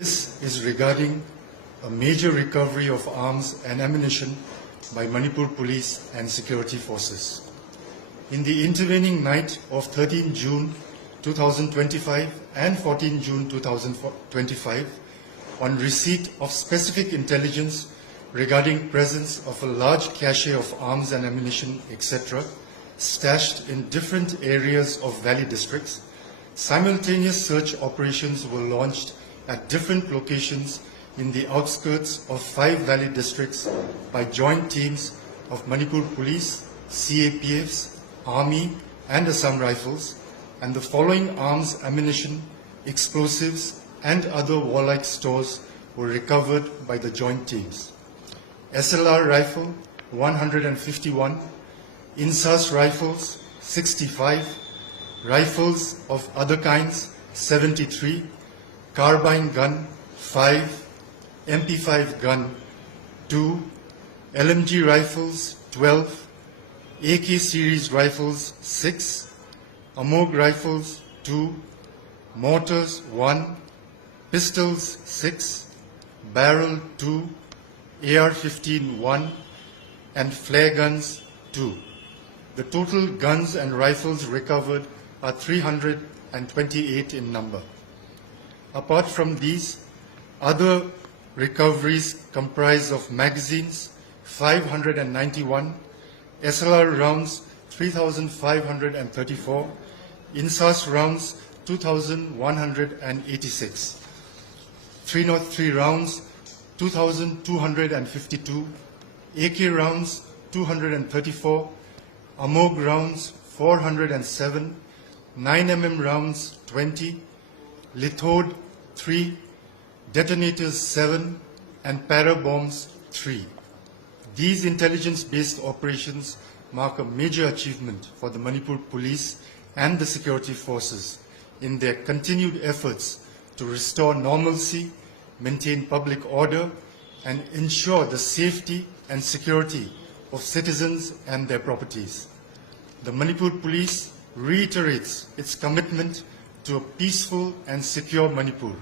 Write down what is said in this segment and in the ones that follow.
This is regarding a major recovery of arms and ammunition by Manipur police and security forces. In the intervening night of 13 June 2025 and 14 June 2025, on receipt of specific intelligence regarding presence of a large cache of arms and ammunition, etc., stashed in different areas of valley districts, simultaneous search operations were launched at different locations in the outskirts of 5 valley districts by joint teams of Manipur Police, CAPFs, Army and Assam Rifles, and the following arms, ammunition, explosives and other warlike stores were recovered by the joint teams. SLR rifle 151, INSAS rifles 65, rifles of other kinds 73, carbine gun 5, MP5 gun 2, LMG rifles 12, AK series rifles 6, AMOG rifles 2, mortars 1, pistols 6, barrel 2, AR-15 1, and flare guns 2. The total guns and rifles recovered are 328 in number. Apart from these, other recoveries comprise of magazines 591, SLR rounds 3,534, INSAS rounds 2,186, 303 rounds 2,252, AK rounds 234, AMOG rounds 407, 9mm rounds 20, Lhatood 3, detonators 7, and para bombs 3. These intelligence-based operations mark a major achievement for the Manipur police and the security forces in their continued efforts to restore normalcy, maintain public order, and ensure the safety and security of citizens and their properties. The Manipur police reiterates its commitment to a peaceful and secure Manipur.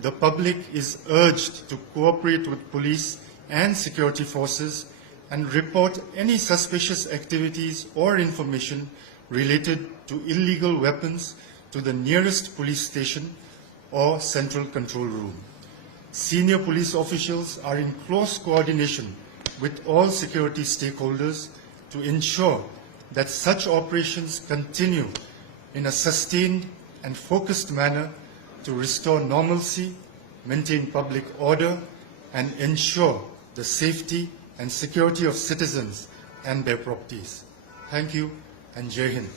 The public is urged to cooperate with police and security forces and report any suspicious activities or information related to illegal weapons to the nearest police station or central control room. Senior police officials are in close coordination with all security stakeholders to ensure that such operations continue in a sustained and focused manner to restore normalcy, maintain public order, and ensure the safety and security of citizens and their properties. Thank you, and Jai Hind.